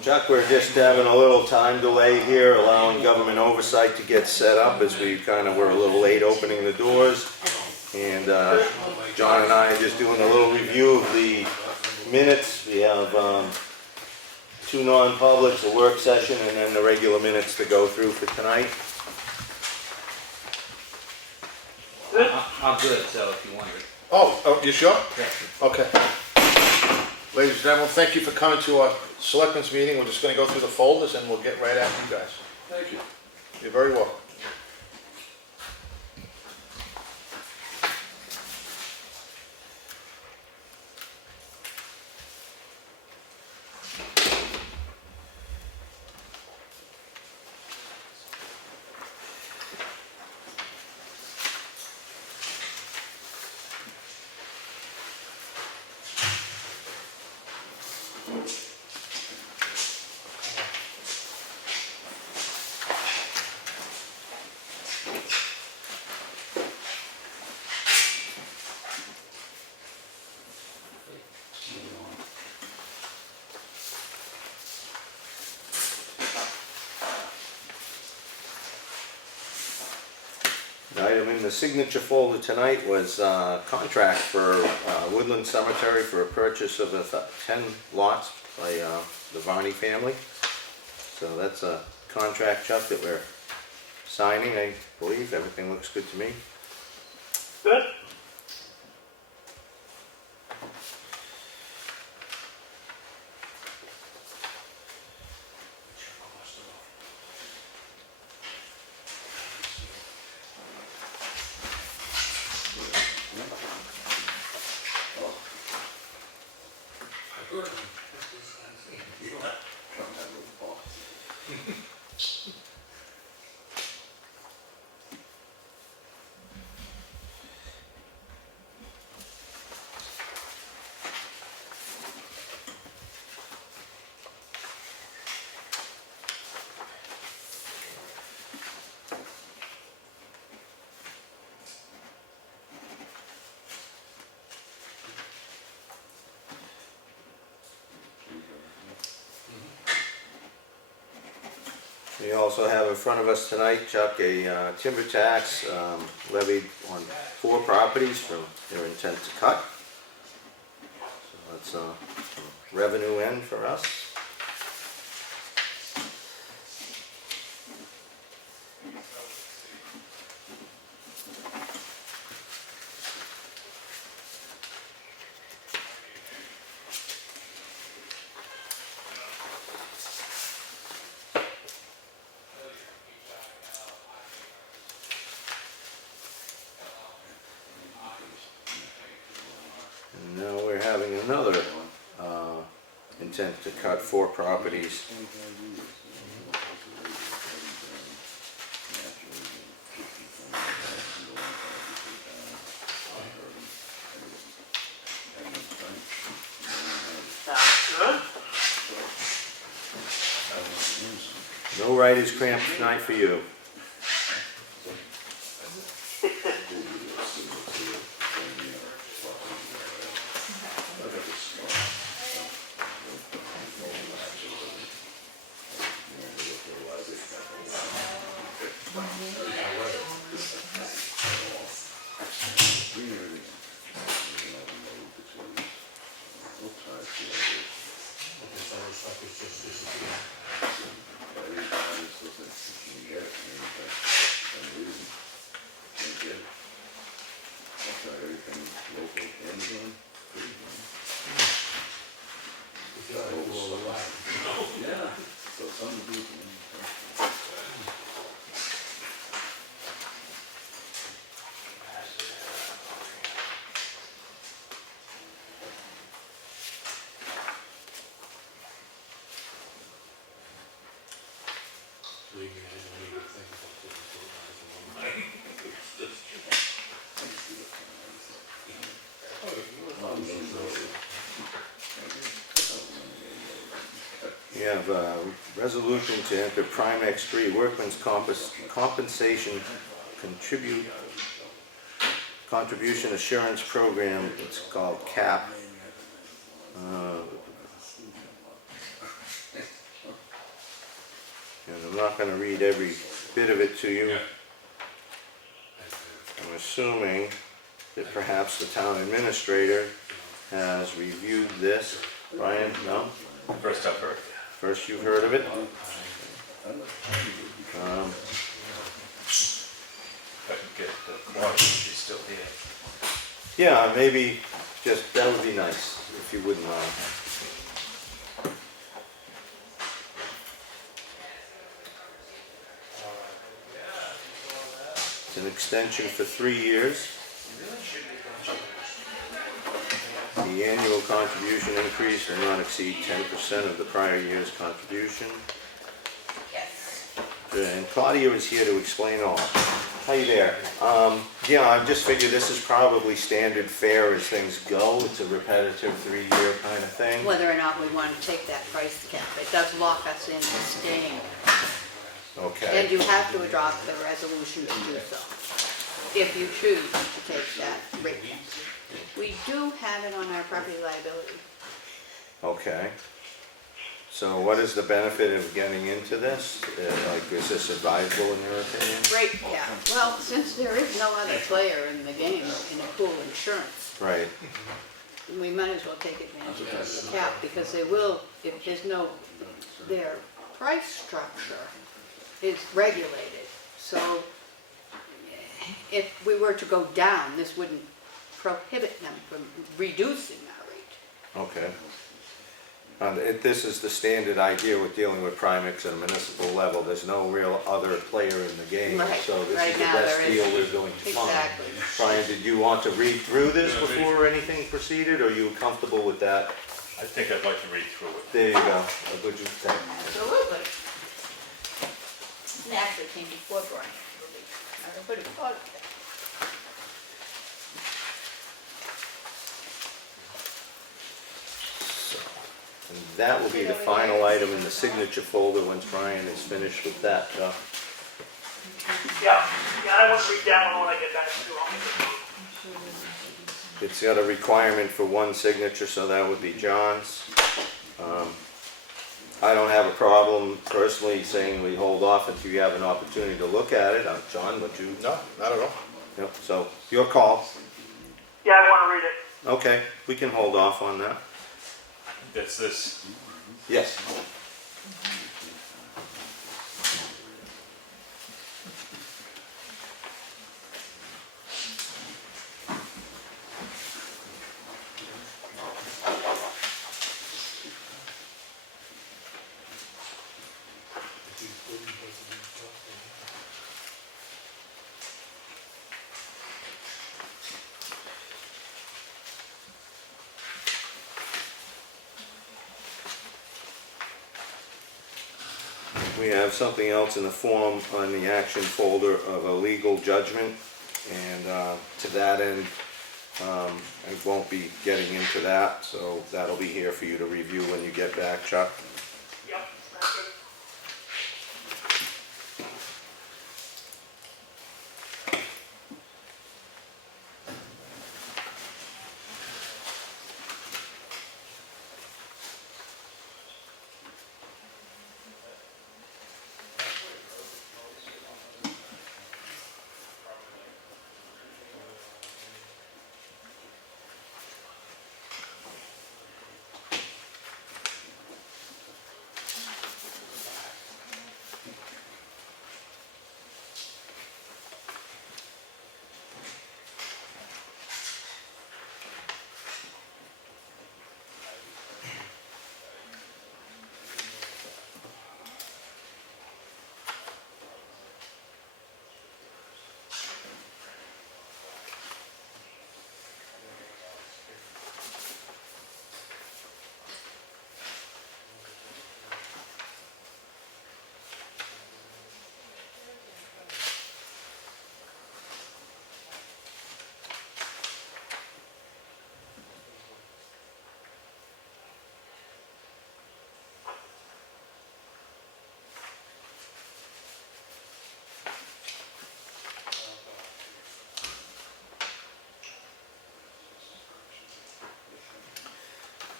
Chuck, we're just having a little time delay here, allowing government oversight to get set up as we kind of were a little late opening the doors. And John and I are just doing a little review of the minutes. We have two non-publics, a work session, and then the regular minutes to go through for tonight. I'm good, so if you want to. Oh, you sure? Yeah. Okay. Ladies and gentlemen, thank you for coming to our Selectmen's meeting. We're just going to go through the folders and we'll get right after you guys. Thank you. You're very welcome. The item in the signature folder tonight was contract for Woodland Cemetery for a purchase of 10 lots by the Varney family. So that's a contract, Chuck, that we're signing. I believe everything looks good to me. Good. We also have in front of us tonight, Chuck, a timber tax levied on 4 properties from their intent to cut. So that's a revenue end for us. Now we're having another intent to cut 4 properties. Sounds good. No writer's cramp tonight for you. We have a resolution to enter Primex 3 Workman's Compensation Contribution Assurance Program. It's called CAP. not gonna read every bit of it to you. I'm assuming that perhaps the town administrator has reviewed this. Brian, no? First I've heard. First you've heard of it? If I can get Claudia, she's still here. Yeah, maybe just, that would be nice, if you wouldn't mind. It's an extension for 3 years. The annual contribution increase will not exceed 10% of the prior year's contribution. And Claudia is here to explain all. How you there? Yeah, I just figured this is probably standard fare as things go. It's a repetitive 3-year kind of thing. Whether or not we want to take that price cap. It does lock us into staying. Okay. And you have to adopt the resolution to do so, if you choose to take that rate cap. We do have it on our property liability. Okay. So what is the benefit of getting into this? Like, is this advisable in your opinion? Rate cap. Well, since there is no other player in the game in a pool insurance, Right. we might as well take advantage of the cap because they will, if there's no, their price structure is regulated. So if we were to go down, this wouldn't prohibit them from reducing our rate. Okay. This is the standard idea with dealing with Primex at a municipal level. There's no real other player in the game. Right. So this Right is the now best there deal isn't. we're going to find. Exactly. Brian, did you want to read through this before anything proceeded, or are you comfortable with that? I think I'd like to read through it. There you go. Would you think? Absolutely. It actually came before Brian. I would have thought of that. And that will be the final item in the signature folder once Brian is finished with that. Yeah, I want to read that one when I get back to I'll make a note. It's got a requirement for one signature, so that would be John's. I don't have a problem personally saying we hold off until you have an opportunity to look at it. John, would you? No, not at all. Yep, so your call. Yeah, I want to read it. Okay, we can hold off on that. That's this. Yes. We have something else in the form on the action folder of a legal judgment, and to that end, I won't be getting into that, so that'll be here for you to review when you get back, Chuck. Yep, that's good.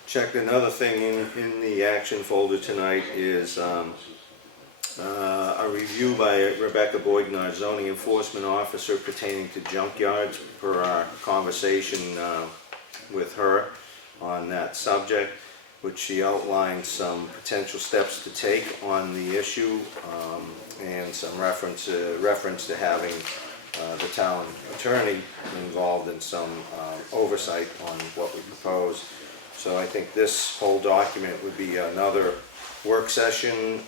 Checked another thing in the action folder tonight is a review by Rebecca Boyden, our zoning enforcement officer, pertaining to junkyards, per our conversation with her on that subject, which she outlined some potential steps to take on the issue, and some reference to having the town attorney involved in some oversight on what we propose. So I think this whole document would be another work session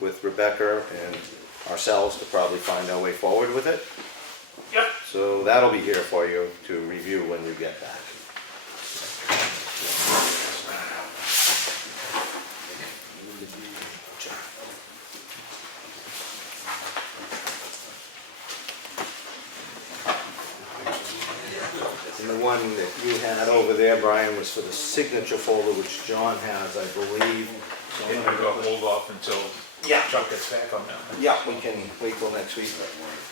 with Rebecca and ourselves to probably find our way forward with it. Yep. So that'll be here for you to review when you get back. And the one that you had over there, Brian, was for the signature folder, which John has, I believe. So If we go hold off until Yeah. Chuck gets back on that. Yeah, we can wait till next week.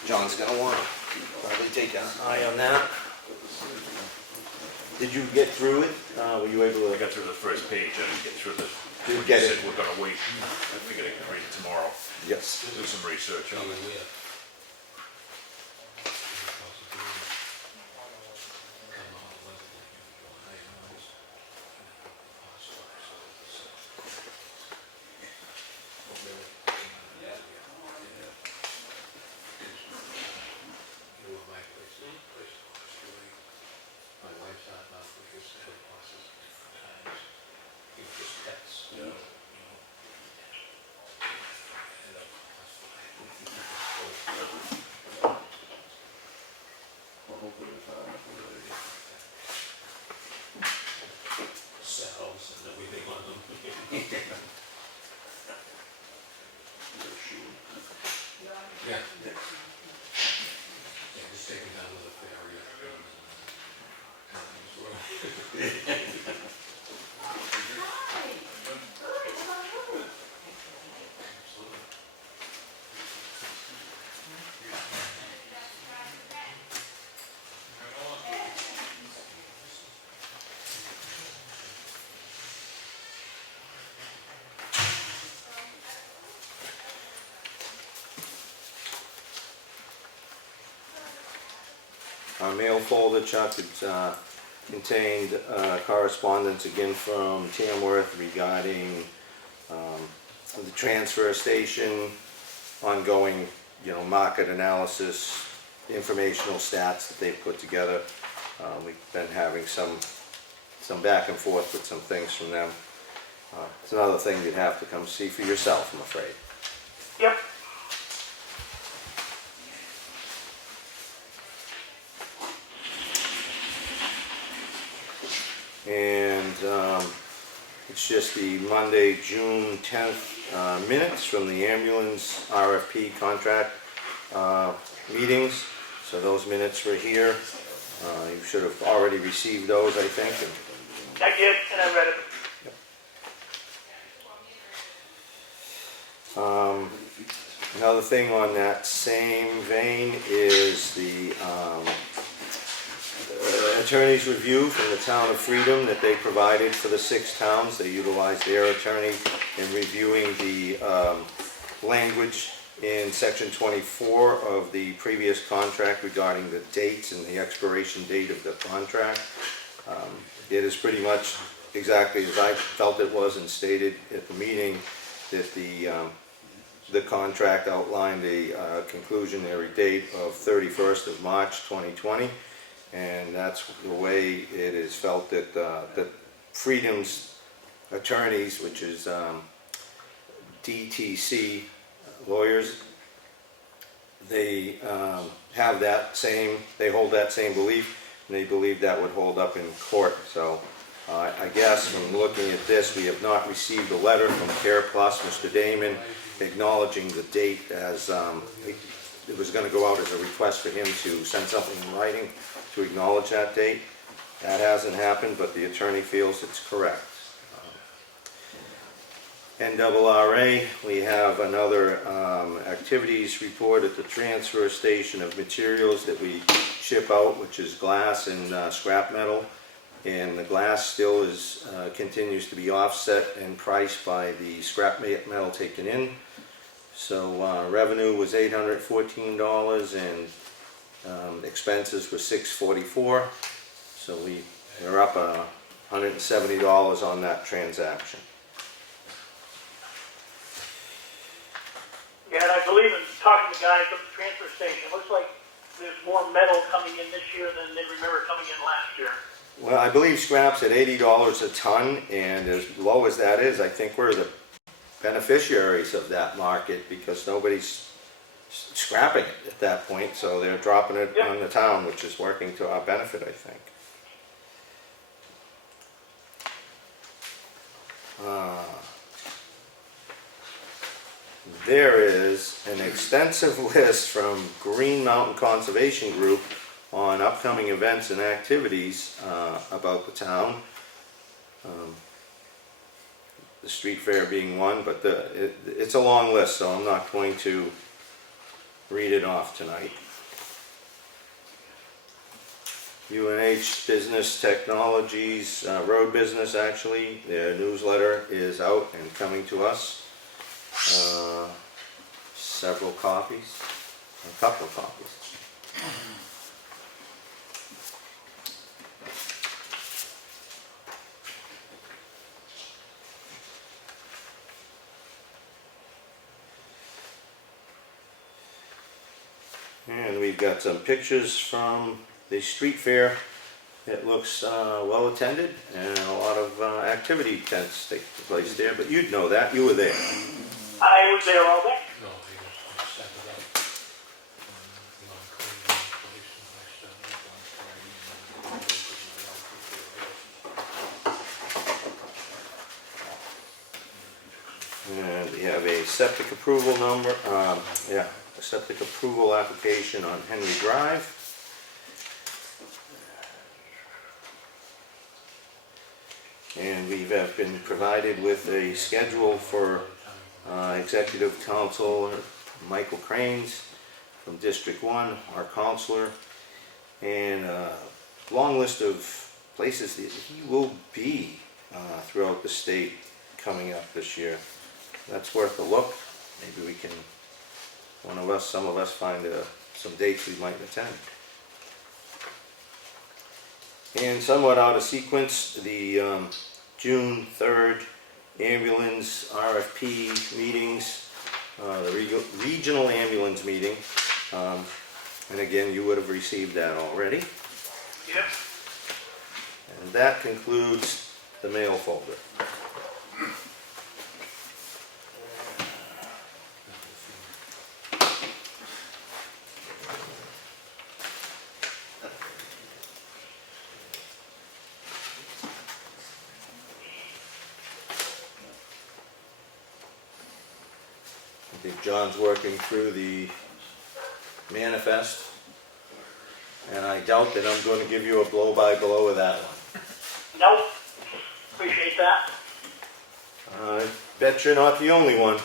John's gonna want to probably take an eye on that. Did you get through it? Were you able I to? got through the first page, I didn't get through the, You when get you it. said we're gonna wait. I figured I can read it tomorrow, Yes. do some research on it. Our mail folder, Chuck, it contained correspondence again from Tamworth regarding the transfer station, ongoing, market analysis, informational stats that they've put together. We've been having some back and forth with some things from them. It's another thing you'd have to come see for yourself, I'm afraid. Yep. And it's just the Monday, June 10th minutes from the ambulance RFP contract meetings. So those minutes were here. You should have already received those, I think. I did, and I read it. Another thing on that same vein is the attorney's review from the town of Freedom that they provided for the 6 towns. They utilized their attorney in reviewing the language in section 24 of the previous contract regarding the dates and the expiration date of the contract. It is pretty much exactly as I felt it was and stated at the meeting, that the contract outlined a conclusionary date of 31st of March 2020, and that's the way it is felt that that Freedom's attorneys, which is DTC lawyers, they have that same, they hold that same belief, and they believe that would hold up in court. So I guess from looking at this, we have not received a letter from Care Plus, Mr. Damon, acknowledging the date, as it was going to go out as a request for him to send something in writing to acknowledge that date. That hasn't happened, but the attorney feels it's correct. NRRA, we have another activities report at the transfer station of materials that we ship out, which is glass and scrap metal. And the glass still is continues to be offset in price by the scrap metal taken in. So revenue was $814 and expenses were $644. So we're up $170 on that transaction. Yeah, and I believe in talking to guys at the transfer station, it looks like there's more metal coming in this year than they remember coming in last year. Well, I believe scrap's at $80 a ton, and as low as that is, I think we're the beneficiaries of that market because nobody's scrapping it at that point, so they're dropping it Yep. on the town, which is working to our benefit, I think. There is an extensive list from Green Mountain Conservation Group on upcoming events and activities about the town. The street fair being one, but it's a long list, so I'm not going to read it off tonight. UNH Business Technologies, Road Business actually, their newsletter is out and coming to us. Several copies, a couple of copies. And we've got some pictures from the street fair. It looks well attended and a lot of activity tends to take place there, but you'd know that, you were there. I was there all day. And we have a septic approval number, a septic approval application on Henry Drive. And we have been provided with a schedule for Executive Council Michael Cranes from District 1, our counselor, and a long list of places that he will be throughout the state coming up this year. That's worth a look. Maybe we can, some of us find some dates we might attend. And somewhat out of sequence, the June 3rd ambulance RFP meetings, the regional ambulance meeting, and again, you would have received that already. Yep. And that concludes the mail folder. I think John's working through the manifest, and I doubt that I'm going to give you a blow-by-blow of that one. Nope. Appreciate that. I bet you're not the only one.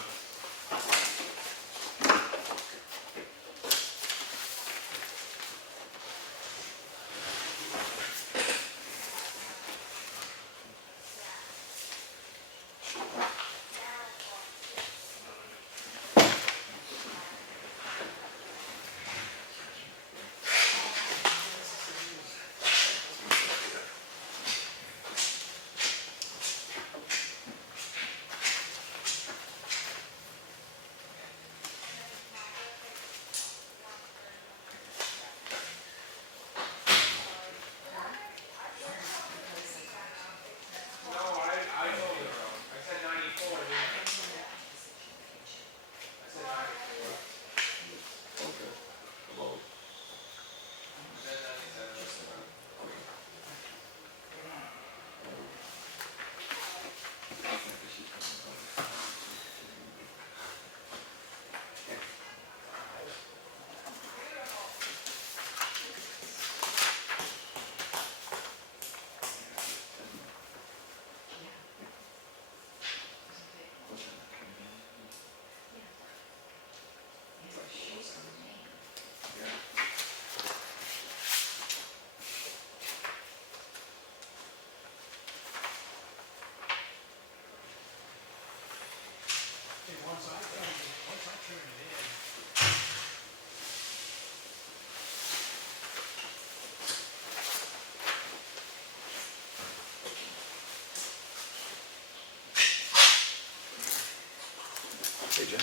Hey, Jim.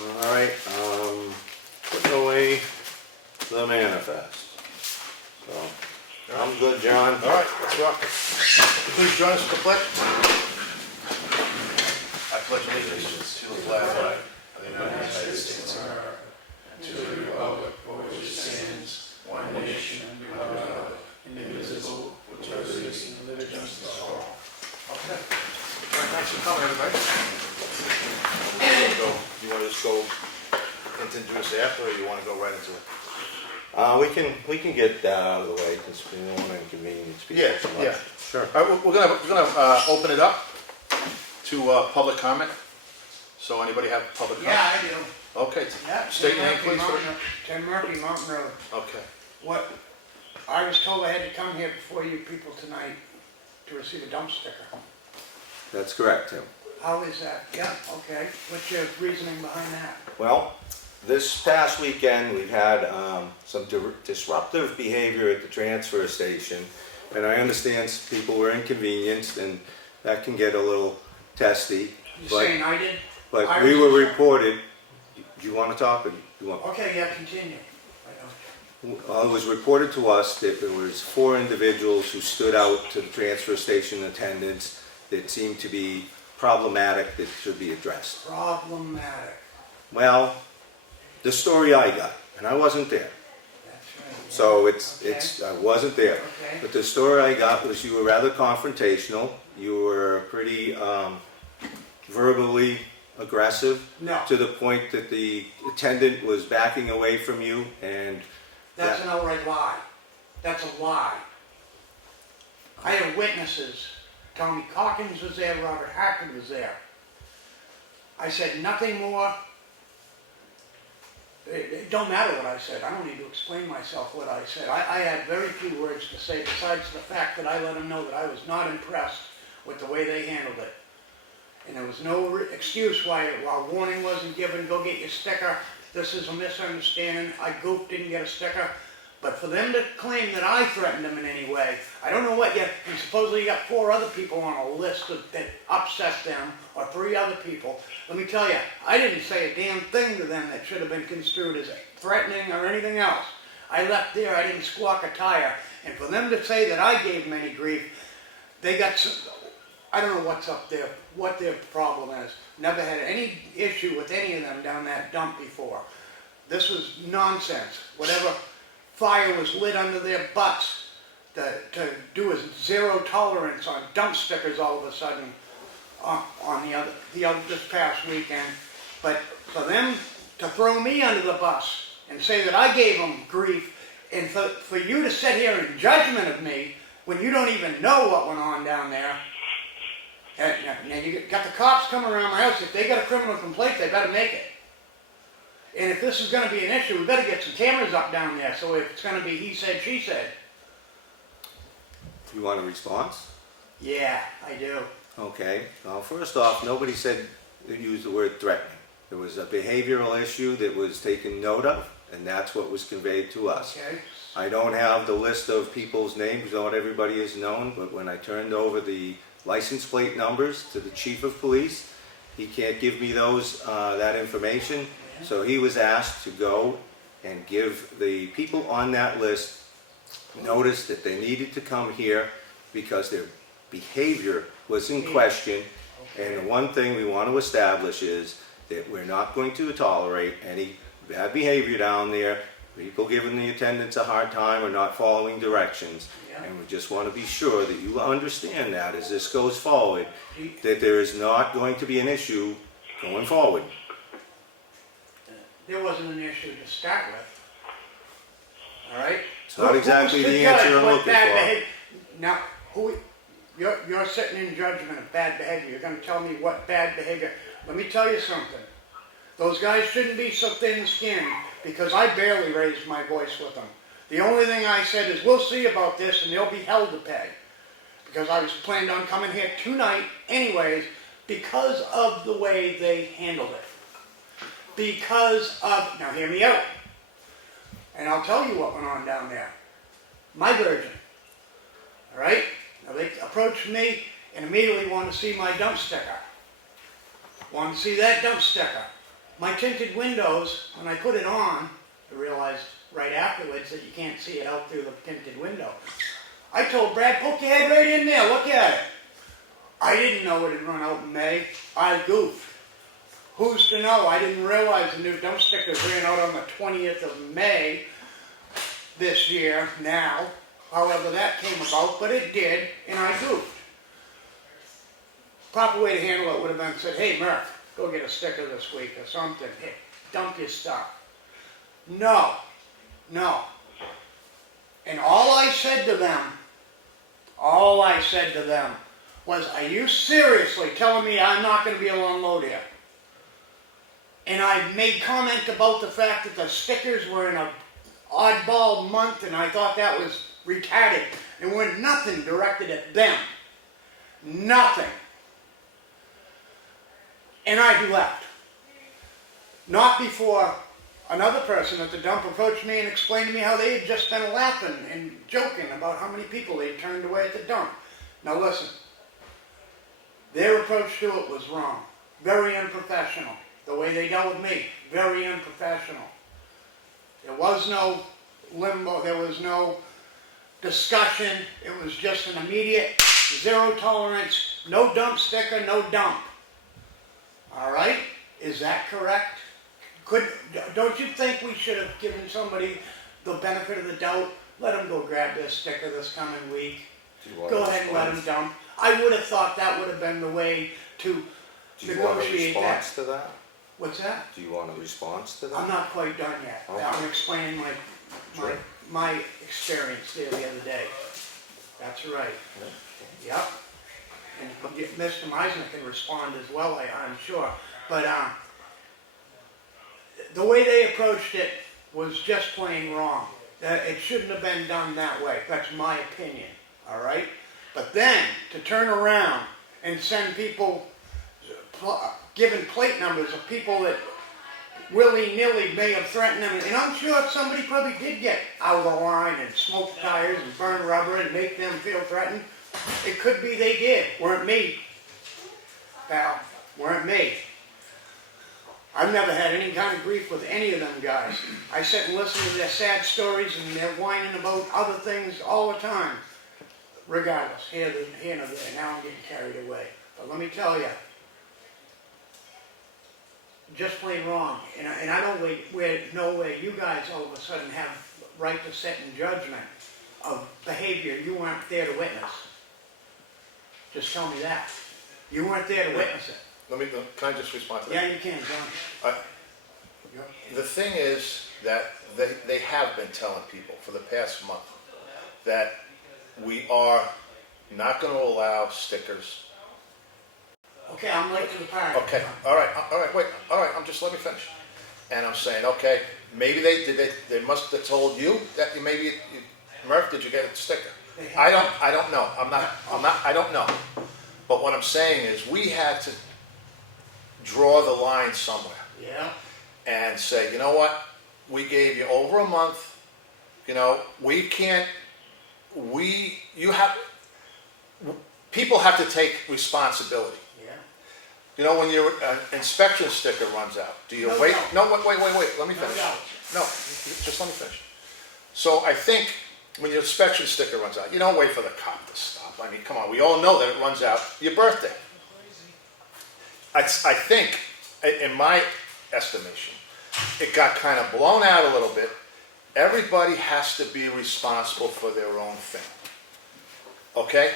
All right, putting away the manifest. So, I'm good, John. All right, let's rock. Please join us for the pledge. I pledge allegiance to the flag of the United States of America, and to the republic for which it stands, one nation, under God, indivisible, with justice and justice for all. Okay. Thanks for coming, everybody. You want to just go introduce after, or you want to go right into it? We can get that out of the way, because we don't want to inconvenience people Yeah, so much. yeah. Sure. All right, we're gonna open it up to public comment. So anybody have public comment? Yeah, I do. Okay, Yeah, state your name, Tim please. Murphy, Tim Murphy, Mountain Road. Okay. What, I was told I had to come here before you people tonight to receive a dump sticker. That's correct, Tim. How is that? Yeah, okay. What's your reasoning behind that? Well, this past weekend, we've had some disruptive behavior at the transfer station, and I understand people were inconvenienced, and that can get a little testy. You But- saying I did? But I we was were just- reported, do you want to talk, or do you want? Okay, yeah, continue. I don't. It was reported to us that there was 4 individuals who stood out to the transfer station attendants that seemed to be problematic, that should be addressed. Problematic. Well, the story I got, and I wasn't there, That's right. yeah. so Okay. I wasn't there. Okay. But the story I got was you were rather confrontational, you were pretty verbally aggressive, No, to the point that the attendant was backing away from you, and that's an outright lie. That's a lie. I had witnesses. Tommy Calkins was there, Robert Hackett was there. I said nothing more. It don't matter what I said. I don't need to explain myself what I said. I had very few words to say besides the fact that I let them know that I was not impressed with the way they handled it. And there was no excuse why warning wasn't given, go get your sticker, this is a misunderstanding, I goofed, didn't get a sticker. But for them to claim that I threatened them in any way, I don't know what yet, and supposedly you got 4 other people on a list that upset them, or 3 other people. Let me tell you, I didn't say a damn thing to them that should have been construed as threatening or anything else. I left there, I didn't squawk a tire, and for them to say that I gave them any grief, they got some, I don't know what's up there, what their problem is. Never had any issue with any of them down that dump before. This was nonsense. Whatever fire was lit under their butts to do a 0 tolerance on dump stickers all of a sudden on the other this past weekend. But for them to throw me under the bus and say that I gave them grief, and for you to sit here in judgment of me when you don't even know what went on down there. And you got the cops coming around my house. If they got a criminal complaint, they better make it. And if this is going to be an issue, we better get some cameras up down there. So if it's going to be he said, she said. You want a response? Yeah, I do. Okay, well, first off, nobody said, used the word threatening. There was a behavioral issue that was taken note of, and that's what was conveyed to us. Okay. I don't have the list of people's names, not everybody is known, but when I turned over the license plate numbers to the chief of police, he can't give me that information. So he was asked to go and give the people on that list notice that they needed to come here because their behavior was in question. And the one thing we want to establish is that we're not going to tolerate any bad behavior down there, people giving the attendants a hard time or not following directions. And we just want to be sure that you understand that as this goes forward, that there is not going to be an issue going forward. There wasn't an issue to start with. All right? It's not exactly the answer I'm looking for. Now, you're sitting in judgment of bad behavior. You're going to tell me what bad behavior. Let me tell you something. Those guys shouldn't be so thin-skinned because I barely raised my voice with them. The only thing I said is, we'll see about this and they'll be held to pay. Because I was planned on coming here tonight anyways because of the way they handled it. Because of, now hear me out. And I'll tell you what went on down there. My version. All right? Now they approached me and immediately wanted to see my dump sticker. Wanted to see that dump sticker. My tinted windows, when I put it on, I realized right afterwards that you can't see it out through the tinted window. I told Brad, poke your head right in there, look at it. I didn't know it had run out in May. I goofed. Who's to know? I didn't realize the new dump stickers ran out on the 20th of May this year now. However that came about, but it did, and I goofed. Proper way to handle it would have been said, hey Murph, go get a sticker this week or something. Hey, dump your stuff. No. And all I said to them was, are you seriously telling me I'm not going to be able to unload here? And I made comment about the fact that the stickers were in an oddball month and I thought that was retarded. And were nothing directed at them. Nothing. And I left. Not before another person at the dump approached me and explained to me how they had just been laughing and joking about how many people they'd turned away at the dump. Now listen, their approach to it was wrong. Very unprofessional. The way they dealt with me, very unprofessional. There was no limbo, there was no discussion. It was just an immediate 0 tolerance, no dump sticker, no dump. All right? Is that correct? Don't you think we should have given somebody the benefit of the doubt? Let them go grab their sticker this coming week. Go ahead and let them dump. I would have thought that would have been the way to negotiate that. Do you want a response to that? What's that? Do you want a response to that? I'm not quite done yet. Okay. I'm explaining Sure. my experience there the other day. That's right. Yep. And Mr. Meisner can respond as well, I'm sure. But, the way they approached it was just plain wrong. It shouldn't have been done that way. That's my opinion, all right? But then, to turn around and send people, given plate numbers of people that willy-nilly may have threatened them, and I'm sure somebody probably did get out of the line and smoke tires and burn rubber and make them feel threatened. It could be they did. Weren't me, pal. Weren't me. I've never had any kind of grief with any of them guys. I sit and listen to their sad stories and they're whining about other things all the time. Regardless, here and there. Now I'm getting carried away. But let me tell you, just plain wrong. And I don't know where you guys all of a sudden have right to sit in judgment of behavior you weren't there to witness. Just tell me that. You weren't there to witness it. Can I just respond to that? Yeah, you can, John. The thing is that they have been telling people for the past month that we are not going to allow stickers. Okay, I'm late to the party. Okay, all right, wait, just let me finish. And I'm saying, okay, maybe they must have told you that Murph, did you get a sticker? I don't know. I don't know. But what I'm saying is we had to draw the line somewhere. Yeah. And say, you know what, we gave you over a month, people have to take responsibility. Yeah. When your inspection sticker runs out, do you wait? No, wait, let me finish. No, just let me finish. So I think when your inspection sticker runs out, you don't wait for the cop to stop. I mean, come on, we all know that it runs out your birthday. I think, in my estimation, it got kind of blown out a little bit. Everybody has to be responsible for their own thing. Okay?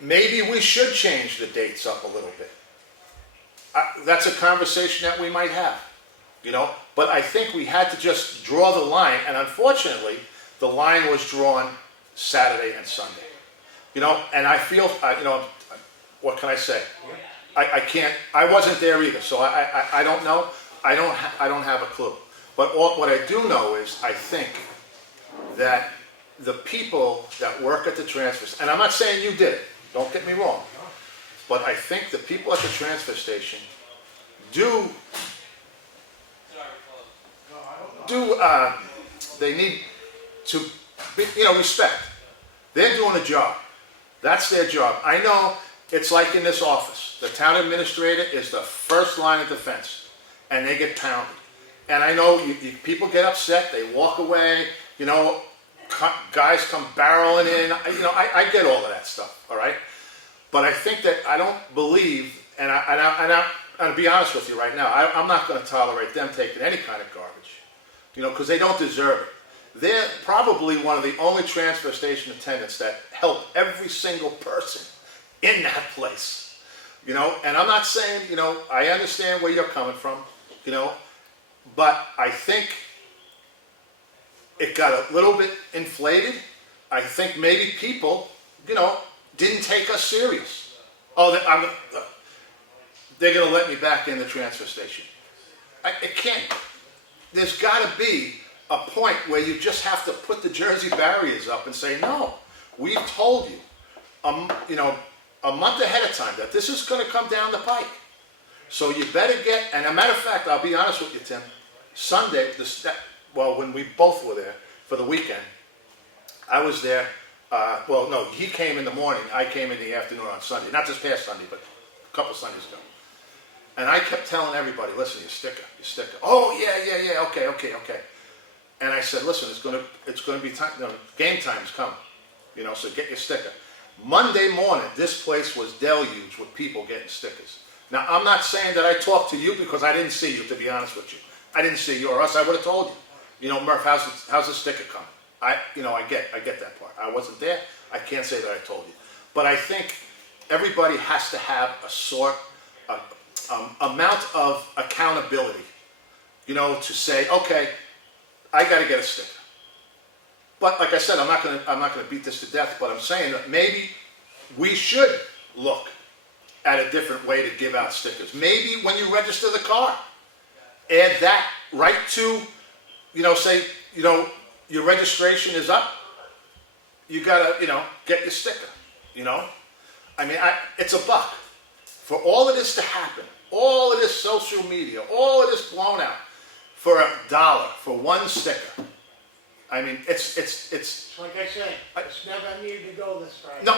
Maybe we should change the dates up a little bit. That's a conversation that we might have, But I think we had to just draw the line, and unfortunately, the line was drawn Saturday and Sunday. And I feel, what can I say? I wasn't there either, so I don't know. I don't have a clue. But what I do know is I think that the people that work at the transfer, and I'm not saying you did it, don't get me wrong, but I think the people at the transfer station they need to be, respect. They're doing a job. That's their job. I know it's like in this office. The town administrator is the first line of defense, and they get pounded. And I know people get upset, they walk away, guys come barreling in, I get all of that stuff, all right? But I think that I don't believe, and I'll be honest with you right now, I'm not going to tolerate them taking any kind of garbage, because they don't deserve it. They're probably one of the only transfer station attendants that help every single person in that place, and I'm not saying, I understand where you're coming from, but I think it got a little bit inflated. I think maybe people, didn't take us serious. Oh, they're going to let me back in the transfer station. It can't. There's got to be a point where you just have to put the Jersey barriers up and say, no, we've told you, a month ahead of time that this is going to come down the pike. So you better get, and a matter of fact, I'll be honest with you, Tim, Sunday, when we both were there for the weekend, I was there, he came in the morning, I came in the afternoon on Sunday, not this past Sunday, but a couple Sundays ago. And I kept telling everybody, listen, your sticker. Oh, yeah, okay. And I said, listen, it's gonna be time, game time's coming, so get your sticker. Monday morning, this place was deluged with people getting stickers. Now, I'm not saying that I talked to you because I didn't see you, to be honest with you. I didn't see you, or else I would have told you. Murph, how's the sticker coming? I get that part. I wasn't there. I can't say that I told you. But I think everybody has to have amount of accountability, to say, okay, I got to get a sticker. But like I said, I'm not gonna beat this to death. But I'm saying that maybe we should look at a different way to give out stickers. Maybe when you register the car, add that right to, say, your registration is up, you gotta, get your sticker, I mean, it's a buck. For all of this to happen, all of this social media, all of this blown out, for $1, for one sticker. I mean, it's. Like I said, it's never needed to go this far. No,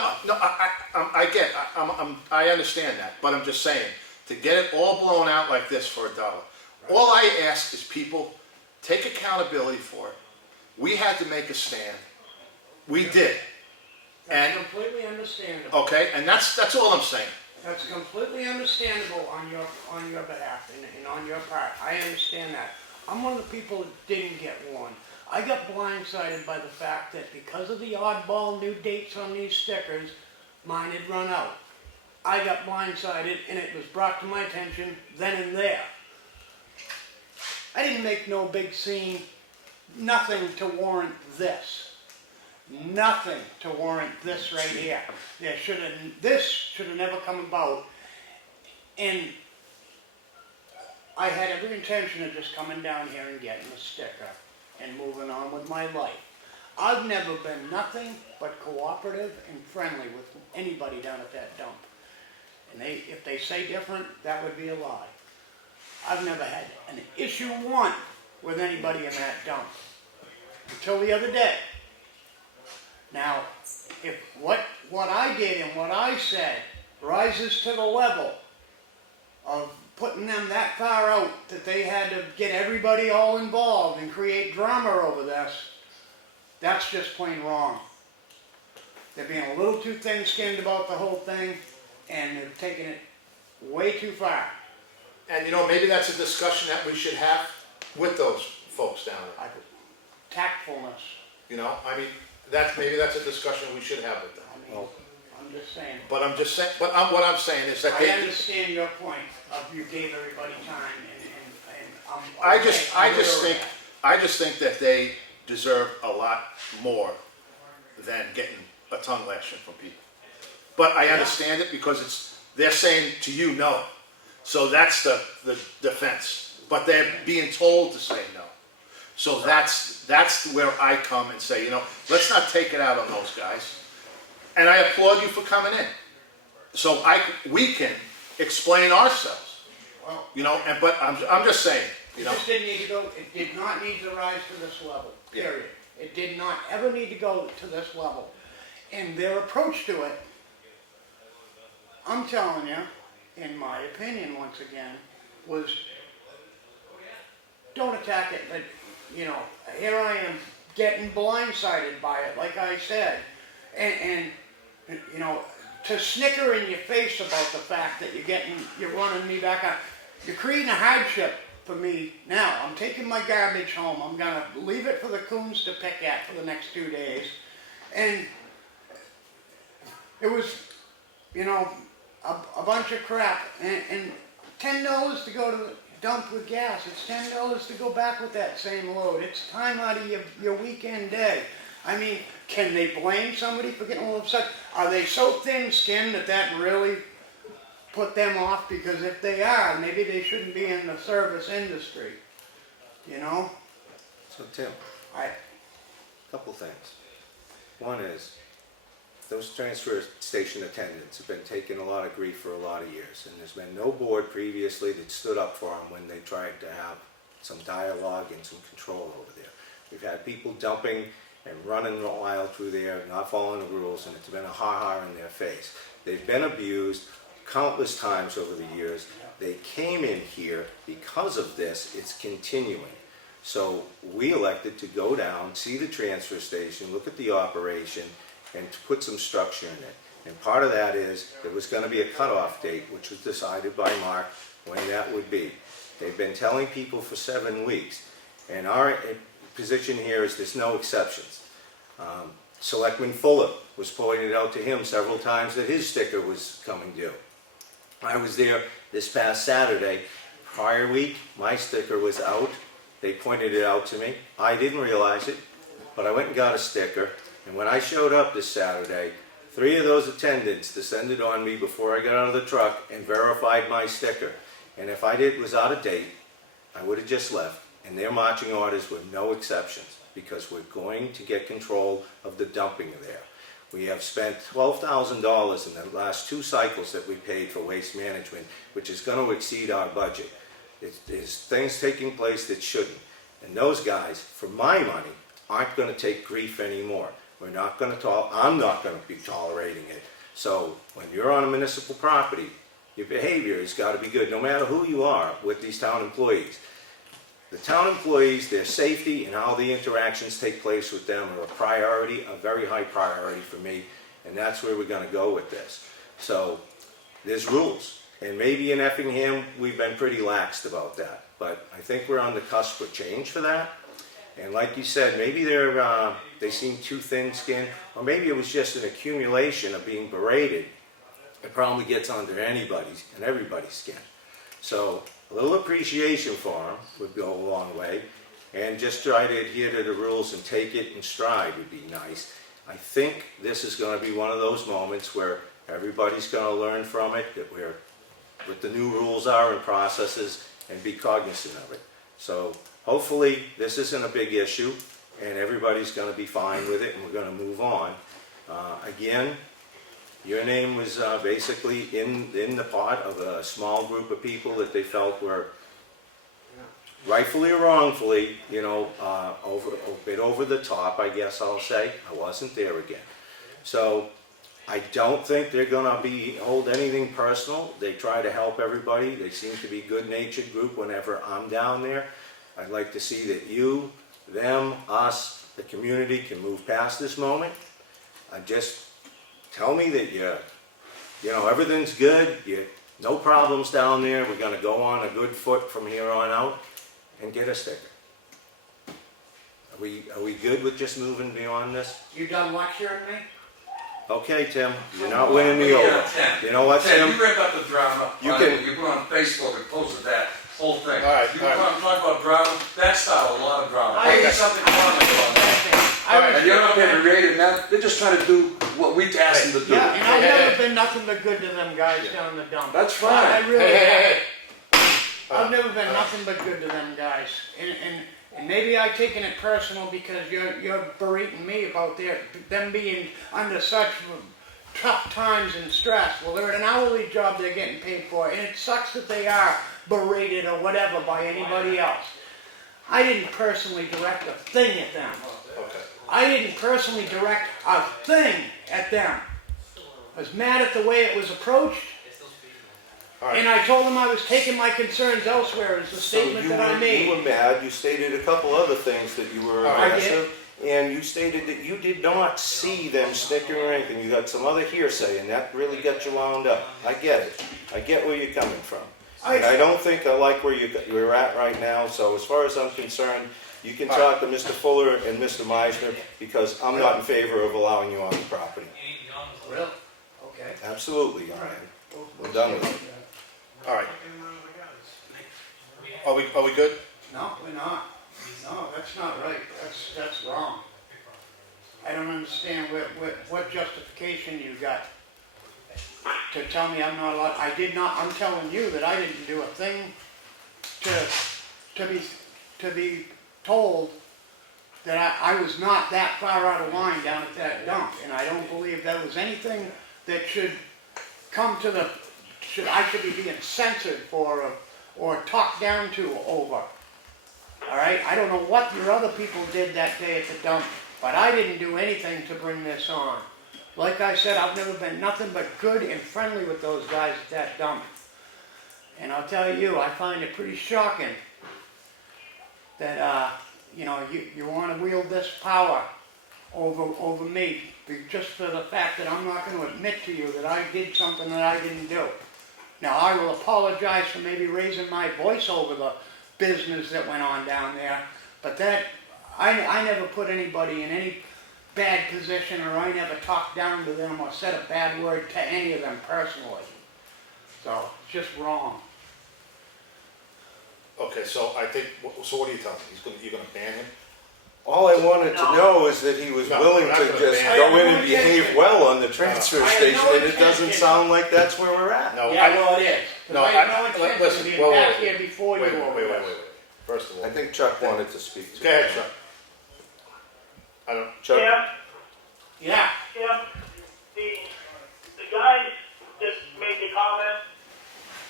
I understand that, but I'm just saying, to get it all blown out like this for $1. All I ask is people take accountability for it. We had to make a stand. We did. That's And completely understandable. okay, and that's all I'm saying. That's completely understandable on your behalf and on your part. I understand that. I'm one of the people that didn't get one. I got blindsided by the fact that because of the oddball new dates on these stickers, mine had run out. I got blindsided and it was brought to my attention then and there. I didn't make no big scene, nothing to warrant this. Nothing to warrant this right here. This should have never come about. And I had every intention of just coming down here and getting a sticker and moving on with my life. I've never been nothing but cooperative and friendly with anybody down at that dump. And if they say different, that would be a lie. I've never had an issue one with anybody in that dump until the other day. Now, if what I did and what I said rises to the level of putting them that far out that they had to get everybody all involved and create drama over this, that's just plain wrong. They're being a little too thin-skinned about the whole thing, and they're taking it way too far. And maybe that's a discussion that we should have with those folks down there. Tactfulness. I mean, maybe that's a discussion we should have with them. I mean, I'm just saying. But I'm just saying. What I'm saying is that I understand your point of you gave everybody time, and I just think that they deserve a lot more than getting a tongue lashing from people. But I understand it because they're saying to you no, so that's the defense. But they're being told to say no, so that's where I come and say, let's not take it out on those guys. And I applaud you for coming in, so we can explain ourselves. Well, but I'm just saying, it just didn't need to go. It did not need to rise to this level. Period. It did not ever need to go to this level. And their approach to it, I'm telling you, in my opinion, once again, was don't attack it. But here I am getting blindsided by it, like I said, and to snicker in your face about the fact that you're running me back out. You're creating a hardship for me now. I'm taking my garbage home. I'm gonna leave it for the coons to pick at for the next 2 days, and it was, a bunch of crap, and $10 to go to the dump with gas. It's $10 to go back with that same load. It's time out of your weekend day. I mean, can they blame somebody for getting a little upset? Are they so thin-skinned that really put them off? Because if they are, maybe they shouldn't be in the service industry. So Tim, couple things. One is, those transfer station attendants have been taking a lot of grief for a lot of years, and there's been no board previously that stood up for them when they tried to have some dialogue and some control over there. We've had people dumping and running wild through there, not following the rules, and it's been a ha-ha in their face. They've been abused countless times over the years. They came in here because of this. It's continuing. So we elected to go down, see the transfer station, look at the operation, and to put some structure in it. And part of that is there was going to be a cutoff date, which was decided by Mark when that would be. They've been telling people for 7 weeks, and our position here is there's no exceptions. Selectman Fuller was pointed out to him several times that his sticker was coming due. I was there this past Saturday. Prior week, my sticker was out. They pointed it out to me. I didn't realize it, but I went and got a sticker. And when I showed up this Saturday, 3 of those attendants descended on me before I got out of the truck and verified my sticker. And if was out of date, I would have just left. And their marching orders were no exceptions, because we're going to get control of the dumping there. We have spent $12,000 in the last 2 cycles that we paid for waste management, which is going to exceed our budget. There's things taking place that shouldn't. And those guys, for my money, aren't going to take grief anymore. I'm not going to be tolerating it. So when you're on a municipal property, your behavior has got to be good, no matter who you are with these town employees. The town employees, their safety and how the interactions take place with them are a priority, a very high priority for me, and that's where we're going to go with this. So there's rules, and maybe in Effingham we've been pretty laxed about that, but I think we're on the cusp of change for that. And like you said, maybe they seem too thin-skinned, or maybe it was just an accumulation of being berated. It probably gets under anybody's and everybody's skin. So a little appreciation for them would go a long way, and just try to adhere to the rules and take it in stride would be nice. I think this is going to be one of those moments where everybody's going to learn from it, that we're what the new rules are and processes, and be cognizant of it. So hopefully this isn't a big issue and everybody's going to be fine with it, and we're going to move on. Again, your name was basically in the pot of a small group of people that they felt were rightfully or wrongfully, a bit over the top, I guess I'll say. I wasn't there again. So I don't think they're going to hold anything personal. They try to help everybody. They seem to be a good-natured group whenever I'm down there. I'd like to see that you, them, us, the community can move past this moment. Just tell me that everything's good, no problems down there. We're going to go on a good foot from here on out, and get a sticker. Are we good with just moving beyond this? You done lecturing me? Okay, Tim, you're not winning me over. You know what, Tim, Tim? you read about the drama. You put on Facebook and posted that whole thing. All right, You all right. talk about drama. That started a lot of drama. I I got need something comment on that. And you're not being creative now. They're just trying to do what we asked them to do. Yeah, and I've never been nothing but good to them guys down in the dump. That's fine. I really Hey. I've never been nothing but good to them guys. And maybe I've taken it personal because you're berating me about them being under such tough times and stress. Well, they're at an hourly job they're getting paid for, and it sucks that they are berated or whatever by anybody else. I didn't personally direct a thing at them. Okay. I didn't personally direct a thing at them. I was mad at the way it was approached, and I told them I was taking my concerns elsewhere, is the statement that I made. You were mad. You stated a couple other things that you were I did. aggressive, and you stated that you did not see them sticking or anything. You got some other hearsay, and that really got you wound up. I get it. I get where you're coming from. And I don't think I like where you're at right now, so as far as I'm concerned, you can talk to Mr. Fuller and Mr. Meisner, because I'm not in favor of allowing you on the property. Really? Okay. Absolutely, young man. We're done with it. All right. Are we good? No, we're not. No, that's not right. That's wrong. I don't understand what justification you got to tell me I'm not allowed. I did not. I'm telling you that I didn't do a thing to be told that I was not that far out of line down at that dump, and I don't believe there was anything that should come to I should be being censored for or talked down to over. All right, I don't know what your other people did that day at the dump, but I didn't do anything to bring this on. Like I said, I've never been nothing but good and friendly with those guys at that dump. And I'll tell you, I find it pretty shocking that you want to wield this power over me just for the fact that I'm not going to admit to you that I did something that I didn't do. Now, I will apologize for maybe raising my voice over the business that went on down there, but I never put anybody in any bad position, or I never talked down to them or said a bad word to any of them personally. So, it's just wrong. Okay, so I think, so what are you telling me? You're gonna ban him? All I wanted to know is that he was No, willing we're not to gonna just ban go it. in and behave well on the transfer I have station, no and it doesn't intention. sound like that's where we're at. No, Yeah, well, it is. 'Cause No, I have no I- intention listen, of being whoa, whoa, back whoa. here before you Wait, over wait, this. First of all, I think Chuck wanted to speak to go ahead, Chuck. I don't, Chuck, Yeah, Yeah, yeah, the guys that made the comment,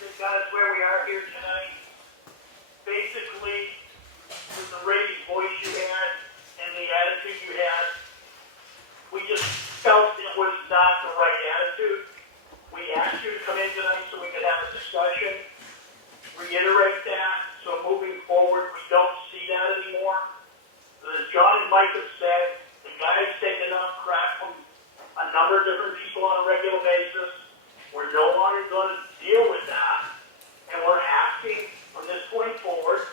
that got us where we are here tonight, basically, with the raised voice you had and the attitude you had, we just felt it was not the right attitude. We asked you to come in tonight so we could have a discussion, reiterate that, so moving forward, we don't see that anymore. As John and Mike have said, the guy's taking enough crap from a number of different people on a regular basis. We're no longer going to deal with that, and we're asking from this point forward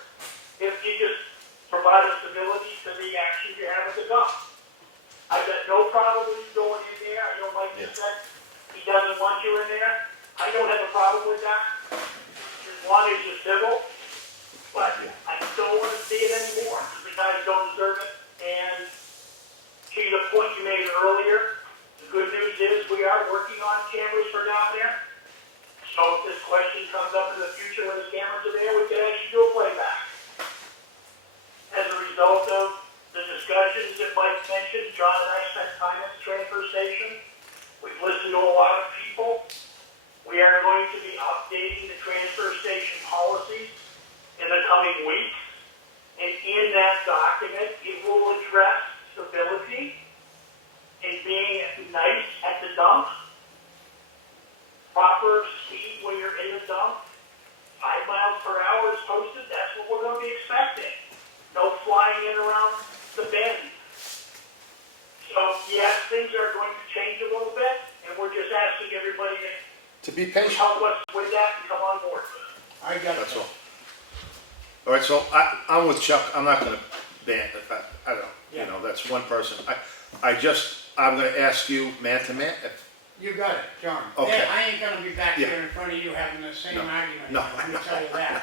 if you just provide us stability to the action you have at the dump. I've got no problem with you going in there. I know Mike just said he doesn't want you in there. I don't have a problem with that, as long as you're civil. But I don't want to see it anymore. The guys don't deserve it. And to the point you made earlier, the good news is we are working on cameras for down there. So if this question comes up in the future when the cameras are there, we can actually do a playback. As a result of the discussions that Mike mentioned, John and I spent time at the transfer station. We've listened to a lot of people. We are going to be updating the transfer station policies in the coming weeks. And in that document, it will address stability and being nice at the dump, proper speed when you're in the dump, 5 miles per hour is posted, that's what we're going to be expecting. No flying in around the bend. So yes, things are going to change a little bit, and we're just asking everybody to be to patient. help us with that and come on board with it. I got it. That's all. All right, so I'm with Chuck. I'm not gonna ban it. I don't, you know, that's one person. I'm gonna ask you man to man. You got it, John. Okay. Yeah, I ain't gonna be back Yeah. here in front of you having the same No. argument. No. Let me tell you that.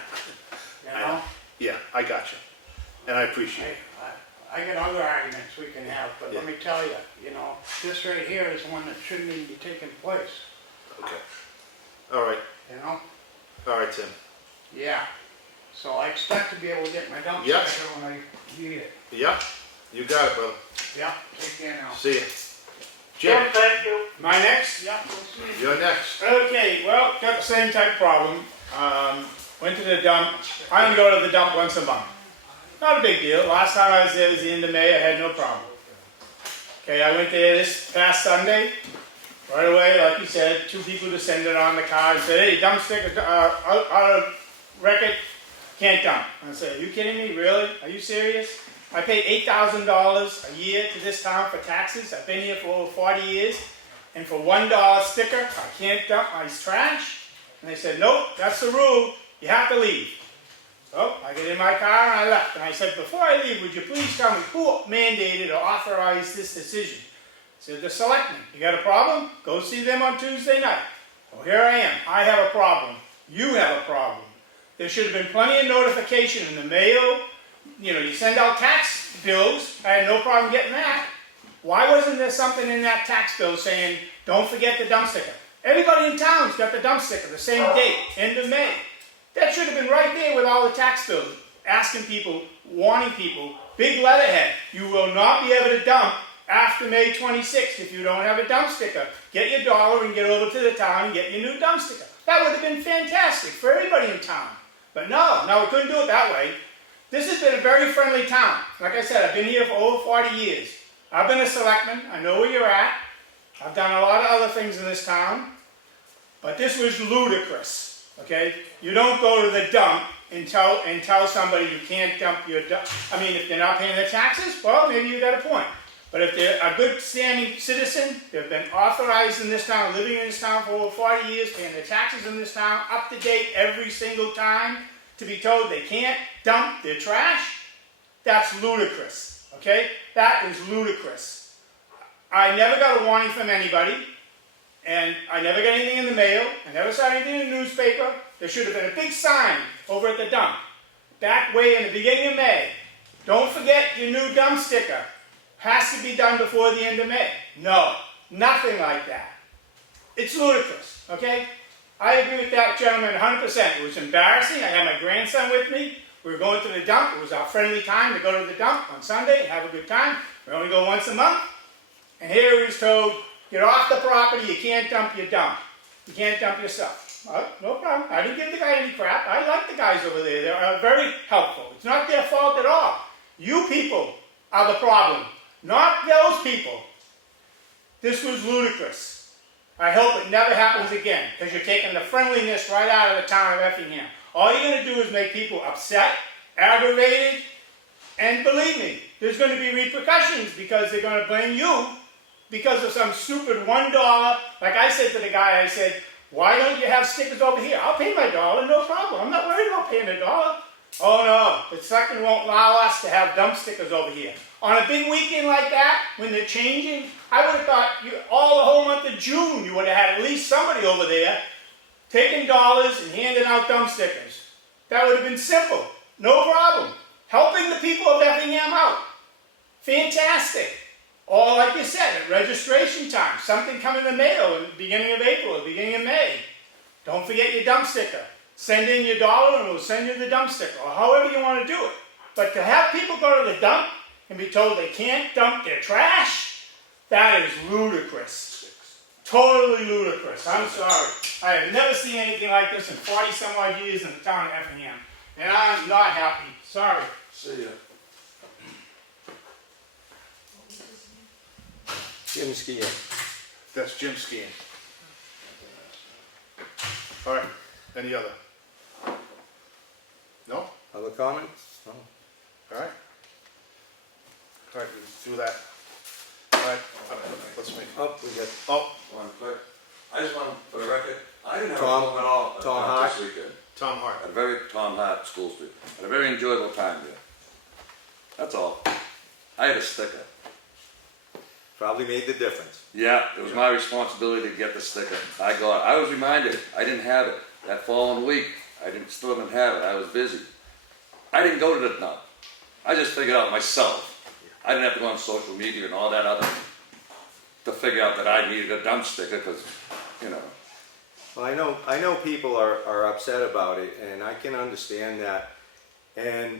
You know? Yeah, I got you. And I appreciate it. I got other arguments we can have, but let Yeah. me tell you, you know, this right here is one that shouldn't even be taking place, Okay. All right. you know? All right, Tim. Yeah. So I expect to be able to get my dump Yeah. sticker when I need it. Yeah, you got it, brother. Yeah, take care now. See ya. Jim, Jim, thank you. My next? Yeah, we'll see. you're next. Okay, well, got the same type problem. Went to the dump. I only go to the dump once a month. Not a big deal. Last time I was there was the end of May. I had no problem. Okay, I went there this past Sunday. Right away, like you said, 2 people descended on the car and said, "Hey, dump sticker out of record, can't dump." I said, "Are you kidding me? Really? Are you serious? I pay $8,000 a year to this town for taxes. I've been here for over 40 years. And for $1 sticker, I can't dump my trash?" And they said, "Nope, that's the rule. You have to leave." So I get in my car and I left. And I said, "Before I leave, would you please tell me who mandated or authorized this decision?" I said, "The selectmen. You got a problem? Go see them on Tuesday night." Well, here I am. I have a problem. You have a problem. There should have been plenty of notification in the mail. You know, you send out tax bills. I had no problem getting that. Why wasn't there something in that tax bill saying, "Don't forget the dump sticker"? Everybody in town's got the dump sticker, the same date, end of May. That should have been right there with all the tax bills, asking people, warning people, big letterhead, you will not be able to dump after May 26th if you don't have a dump sticker. Get your dollar and get over to the town and get your new dump sticker. That would have been fantastic for everybody in town. But no, we couldn't do it that way. This has been a very friendly town. Like I said, I've been here for over 40 years. I've been a selectman, I know where you're at. I've done a lot of other things in this town. But this was ludicrous, okay? You don't go to the dump and tell somebody you can't dump your dump. I mean, if they're not paying their taxes, well, maybe you got a point. But if they're a good standing citizen, they've been authorized in this town, living in this town for over 40 years, paying their taxes in this town, up to date every single time, to be told they can't dump their trash, that's ludicrous, okay? That is ludicrous. I never got a warning from anybody, and I never got anything in the mail, I never saw anything in the newspaper. There should have been a big sign over at the dump, back way in the beginning of May. Don't forget your new dump sticker. Has to be done before the end of May. No, nothing like that. It's ludicrous, okay? I agree with that gentleman 100%. It was embarrassing. I had my grandson with me. We were going to the dump. It was our friendly time to go to the dump on Sunday and have a good time. We only go once a month. And here he was told, get off the property. You can't dump your dump. You can't dump your stuff. No problem. I didn't give the guy any crap. I like the guys over there. They're very helpful. It's not their fault at all. You people are the problem, not those people. This was ludicrous. I hope it never happens again, because you're taking the friendliness right out of the town of Effingham. All you're going to do is make people upset, aggravated, and believe me, there's going to be repercussions, because they're going to blame you because of some stupid $1. Like I said to the guy, I said, why don't you have stickers over here? I'll pay my $1, no problem. I'm not worried about paying $1. Oh no, the selectmen won't allow us to have dump stickers over here. On a big weekend like that, when they're changing, I would have thought all the whole month of June you would have had at least somebody over there taking dollars and handing out dump stickers. That would have been simple, no problem. Helping the people of Effingham out. Fantastic. Or like you said, at registration time, something come in the mail in the beginning of April or beginning of May. Don't forget your dump sticker. Send in your $1 and we'll send you the dump sticker, or however you want to do it. But to have people go to the dump and be told they can't dump their trash, that is ludicrous. Totally ludicrous. I'm sorry. I have never seen anything like this in 40 some odd years in the town of Effingham. And I'm not happy. Sorry. See ya. Jim skiing. That's Jim skiing. All right, any other? No? Other comments? No. All right. All right, we do that. All right, let's make, Oh, we got oh, One quick, I just want, for the record, I didn't have a Tom- problem at all Tom this Hart. weekend. Tom Hart. Had a very, Tom Hart, School Street, had a very enjoyable time there. That's all. I had a sticker. probably made the difference. Yeah, it was my responsibility to get the sticker. I was reminded, I didn't have it. That following week, still didn't have it, I was busy. I didn't go to the dump. I just figured out myself. I didn't have to go on social media and all that other, to figure out that I needed a dump sticker, because, you know. Well, I know people are upset about it, and I can understand that. And,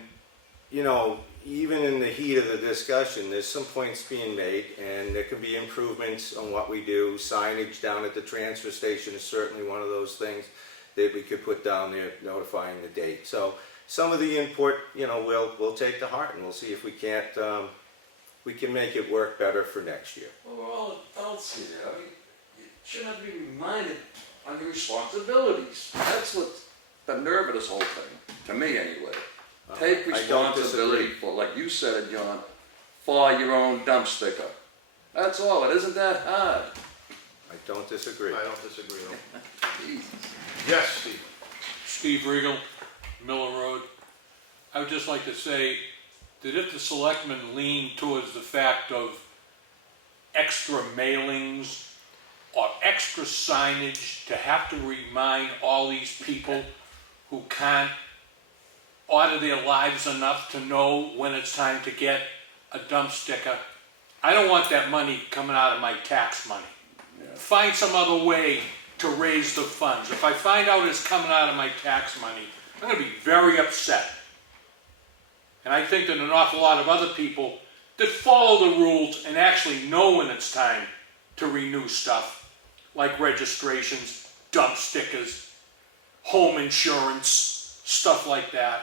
you know, even in the heat of the discussion, there's some points being made, and there can be improvements on what we do. Signage down at the transfer station is certainly one of those things that we could put down there notifying the date. So some of the input, you know, we'll take to heart, and we'll see if we can't, we can make it work better for next year. Well, we're all adults here. I mean, you shouldn't have to be reminded on your responsibilities. That's what's the nerve of this whole thing, to me anyway. Take I don't responsibility disagree. for, like you said, John, for your own dump sticker. That's all. It isn't that hard. I don't disagree. I don't disagree, no. Jesus. Yes, Steve. Steve Regal, Miller Road. I would just like to say that if the selectmen lean towards the fact of extra mailings or extra signage to have to remind all these people who can't order their lives enough to know when it's time to get a dump sticker, I don't want that money coming out of my tax money. Find some other way to raise the funds. If I find out it's coming out of my tax money, I'm going to be very upset. And I think that an awful lot of other people that follow the rules and actually know when it's time to renew stuff, like registrations, dump stickers, home insurance, stuff like that,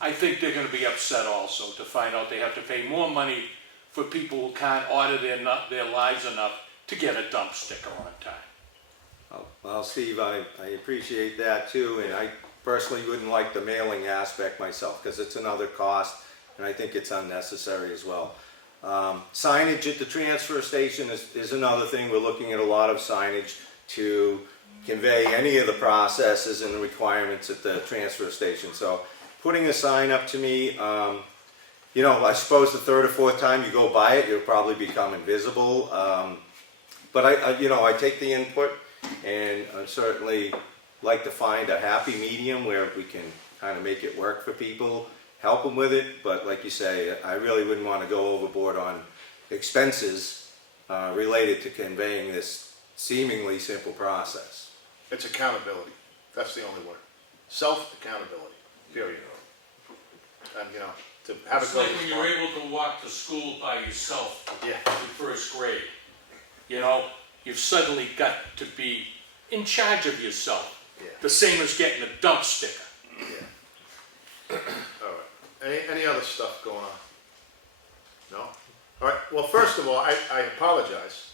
I think they're going to be upset also to find out they have to pay more money for people who can't order their lives enough to get a dump sticker on time. Well, Steve, I appreciate that too, and I personally wouldn't like the mailing aspect myself, because it's another cost, and I think it's unnecessary as well. Signage at the transfer station is another thing. We're looking at a lot of signage to convey any of the processes and the requirements at the transfer station. So putting a sign up to me, you know, I suppose the third or fourth time you go by it, you'll probably become invisible. But I take the input, and I certainly like to find a happy medium where we can kind of make it work for people. help them with it, but like you say, I really wouldn't want to go overboard on expenses related to conveying this seemingly simple process. It's accountability. That's the only word. Self-accountability, period. And, you know, to have it It's go. like when you're able to walk to school by yourself Yeah, in first grade. You know, you've suddenly got to be in charge of yourself. Yeah. The same as getting a dump sticker. yeah. All right. Any other stuff going on? No? All right, well, first of all, I apologize.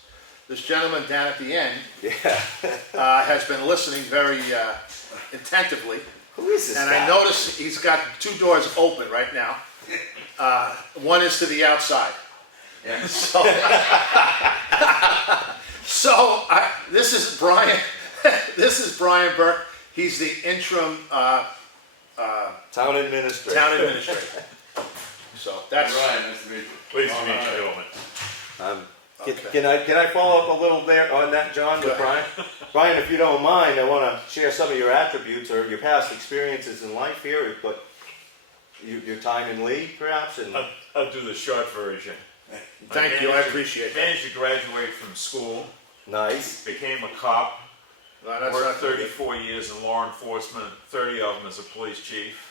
This gentleman down at the end Yeah. has been listening very attentively. Who is this And guy? I notice he's got 2 doors open right now. One is to the outside. So, this is Brian. This is Brian Burke. He's the interim Town administrator. town administrator. So that's Ryan, nice to meet you. Pleased to meet you, gentlemen. Can I follow up a little there on that, John, with Brian? Brian, if you don't mind, I want to share some of your attributes or your past experiences in life here, but your time in Lee, perhaps, and I'll do the short version. Thank you, I appreciate that. Managed to graduate from school, nice. became a cop, No, that's worked not good. 34 years in law enforcement, 30 of them as a police chief.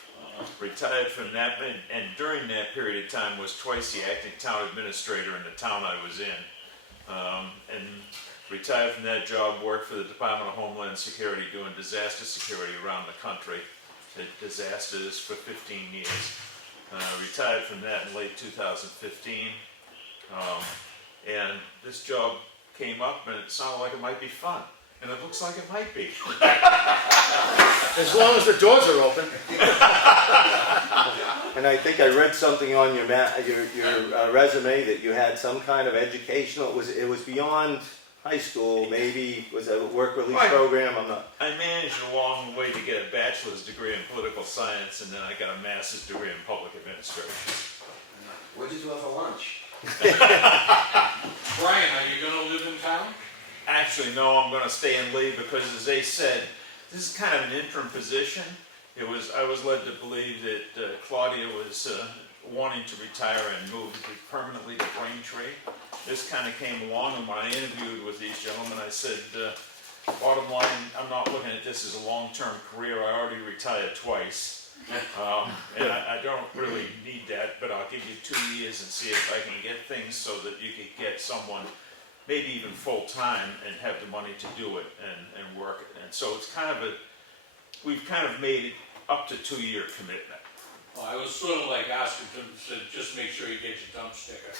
Retired from that, and during that period of time was twice the acting town administrator in the town I was in. And retired from that job, worked for the Department of Homeland Security doing disaster security around the country, did disasters for 15 years. Retired from that in late 2015. And this job came up and it sounded like it might be fun. And it looks like it might be. As long as the doors are open. And I think I read something on your resume that you had some kind of educational. It was beyond high school, maybe was a work release Right. program. I'm not. I managed along the way to get a bachelor's degree in political science, and then I got a master's degree in public administration. What'd you do for lunch? Brian, are you gonna live in town? Actually, no, I'm going to stay in Lee because, as they said, this is kind of an interim position. I was led to believe that Claudia was wanting to retire and move permanently to Braintree. This kind of came along, and when I interviewed with these gentlemen, I said, bottom line, I'm not looking at this as a long-term career. I already retired twice, and I don't really need that, but I'll give you 2 years and see if I can get things so that you could get someone maybe even full-time and have the money to do it and work it. And so it's kind of we've kind of made it up to 2-year commitment. Well, I was sort of like asking him to just make sure you get your dump sticker.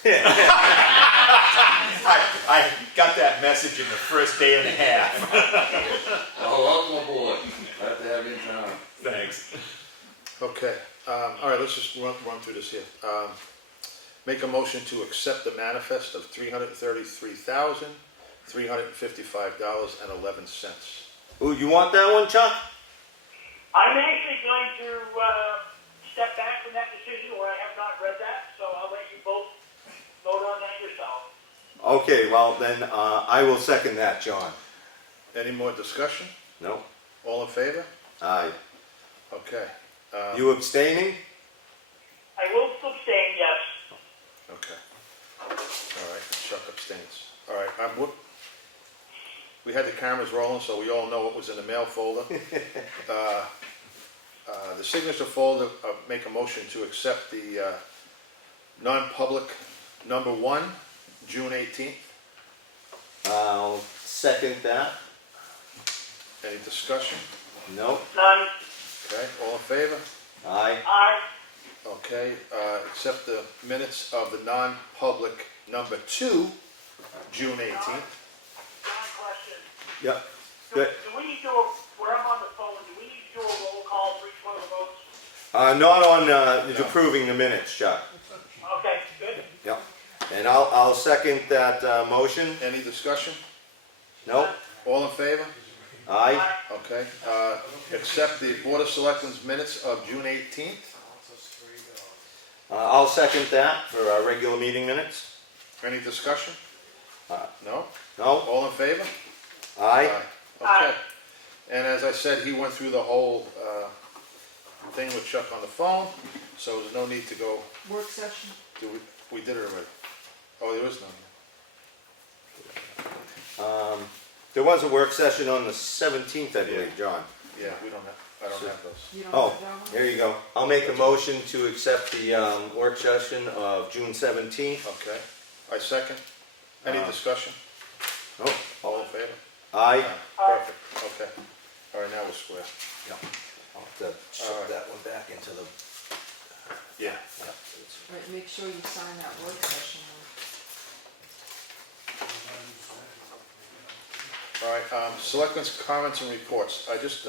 I got that message in the first day and a half. Oh, welcome aboard. Glad to have you in town. Thanks. Okay, all right, let's just run through this here. Make a motion to accept the manifest of $333,355.11. Ooh, you want that one, Chuck? I'm actually going to step back from that decision where I have not read that, so I'll let you both vote on that yourself. Okay, well then I will second that, John. Any more discussion? No? All in favor? Aye. Okay. You abstaining? I will abstain, yes. Okay. All right, Chuck abstains. All right, we had the cameras rolling, so we all know what was in the mail folder. The signature folder, make a motion to accept the non-public number 1, June 18th. I'll second that. Any discussion? No? None. Okay, all in favor? Aye. Aye. Okay, accept the minutes of the non-public number 2, June 18th. One question. Yep. Do Good. we need to, where I'm on the phone, do we need to do a roll call for each one of the votes? Not on approving the minutes, Chuck. Okay, good. Yep. And I'll second that motion. Any discussion? No? All in favor? Aye. Okay, accept the Board of Selectmen's minutes of June 18th. I'll second that for our regular meeting minutes. Any discussion? No? No? All in favor? Aye. Okay. And as I said, he went through the whole thing with Chuck on the phone. So there's no need to go, Work session? we did it already. Oh, there is none. There was a work session on the 17th, I believe, John. Yeah, I don't have those. You don't Oh, have that one? here you go. I'll make a motion to accept the work session of June 17th. Okay, I second. Any discussion? Oh, All in favor? aye. Perfect, okay. All right, now we're square. Yeah. I'll have to ship that one back into the. Yeah. Right, make sure you sign that work session one. All right, selectmen's comments and reports. I just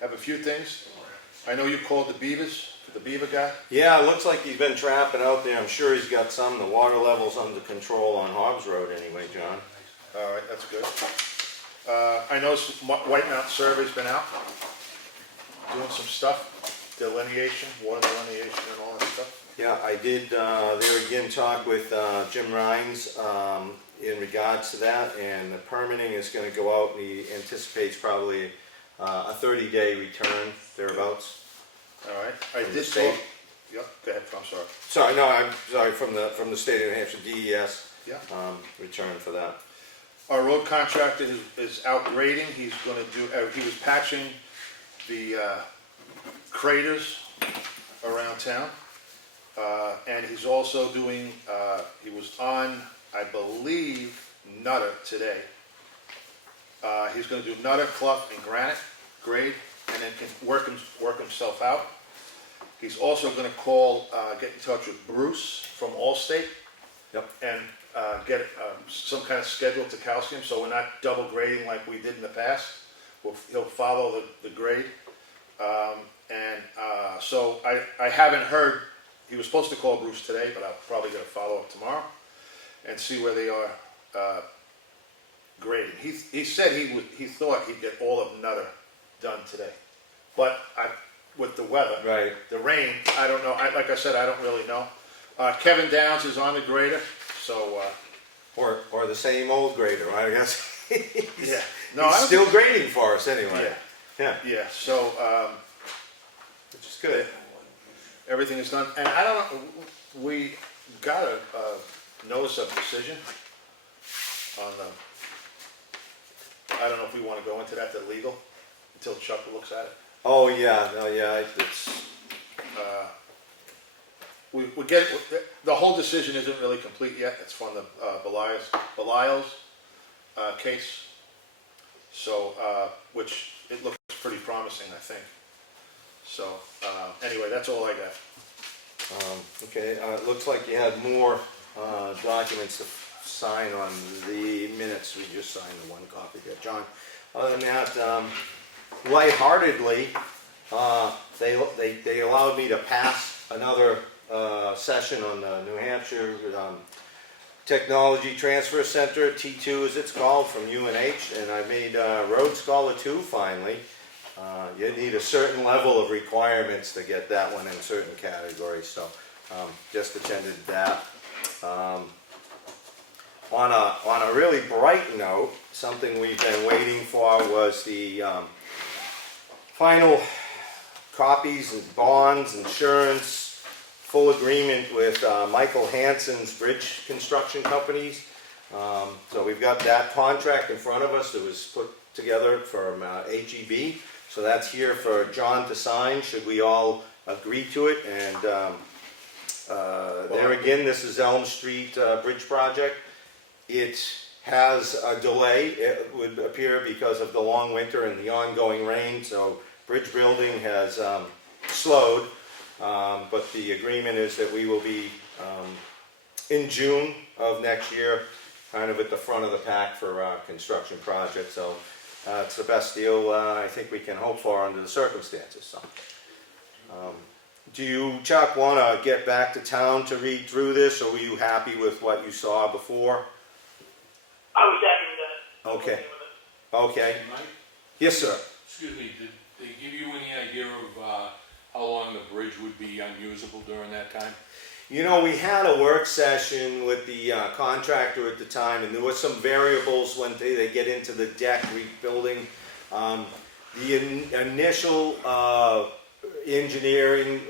have a few things. I know you called the beavers, the beaver guy. Yeah, it looks like he's been trapping out there. I'm sure he's got some. The water level's under control on Hobbs Road anyway, John. All right, that's good. I know White Mountain Survey's been out, doing some stuff, delineation, water delineation and all that stuff. Yeah, I did there again talk with Jim Rhines in regards to that, and the permitting is going to go out, and he anticipates probably a 30-day return, thereabouts. All right, I From did the state. talk. Yep, go ahead, I'm sorry. Sorry, no, I'm sorry, from the state of New Hampshire, DES, Yeah. return for that. Our road contractor is out grading. He's gonna do, he was patching the craters around town. And he's also doing, he was on, I believe, Nutter today. He's gonna do Nutter, Clough, and Granite grade, and then can work himself out. He's also gonna call, get in touch with Bruce from Allstate. Yep. And get some kind of schedule to calcium, so we're not double grading like we did in the past. He'll follow the grade. So I haven't heard, he was supposed to call Bruce today, but I'll probably get a follow-up tomorrow and see where they are grading. He said he thought he'd get all of Nutter done today. But with the weather, Right. the rain, I don't know. Like I said, I don't really know. Kevin Downs is on the grader, so Or the same old grader, I guess. yeah. He's still grading for us anyway. Yeah, Yeah, yeah. So which is good. everything is done, and I don't know. We got a notice of decision on the. I don't know if we want to go into that. The legal until Chuck looks at it. Oh, yeah, no, yeah, it's, We get the whole decision isn't really complete yet. It's from the Belial's case. So, which it looks pretty promising, I think. So, anyway, that's all I got. okay, it looks like you had more documents to sign on the minutes. We just signed the one copy there, John. Other than that, lightheartedly, they allowed me to pass another session on the New Hampshire Technology Transfer Center, T2 as it's called, from UNH, and I made Road Scholar 2 finally. You need a certain level of requirements to get that one in certain categories, so just attended that. On a really bright note, something we've been waiting for was the final copies and bonds, insurance, full agreement with Michael Hansen's bridge construction companies. So we've got that contract in front of us that was put together from HEB. So that's here for John to sign, should we all agree to it. And there again, this is Elm Street Bridge project. It has a delay, it would appear, because of the long winter and the ongoing rain. So bridge building has slowed. But the agreement is that we will be in June of next year, kind of at the front of the pack for construction projects. So it's the best deal I think we can hope for under the circumstances. So, do you, Chuck, want to get back to town to read through this, or were you happy with what you saw before? I was happy with that. Okay. With it. Okay. Mike, Yes, sir. excuse me, did they give you any idea of how long the bridge would be unusable during that time? You know, we had a work session with the contractor at the time, and there were some variables when they get into the deck rebuilding. The initial engineering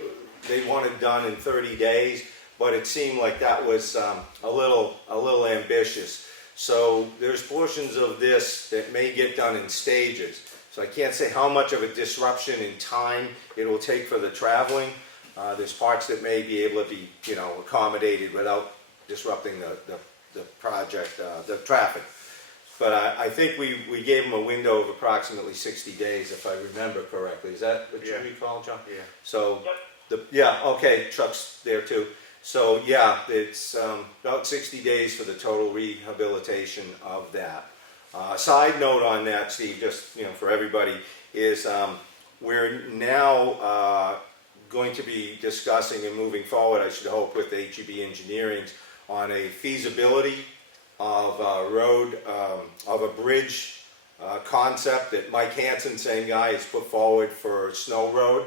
they wanted done in 30 days, but it seemed like that was a little ambitious. So there's portions of this that may get done in stages. So I can't say how much of a disruption in time it will take for the traveling. There's parts that may be able to be, accommodated without disrupting the project, the traffic. But I think we gave them a window of approximately 60 days, if I remember correctly. Is that what you recall, John? Yeah. So, okay, Chuck's there too. So, yeah, it's about 60 days for the total rehabilitation of that. Side note on that, Steve, just for everybody, is we're now going to be discussing and moving forward, I should hope, with HEB Engineering on a feasibility of a road, of a bridge concept that Mike Hansen, same guy, has put forward for Snow Road.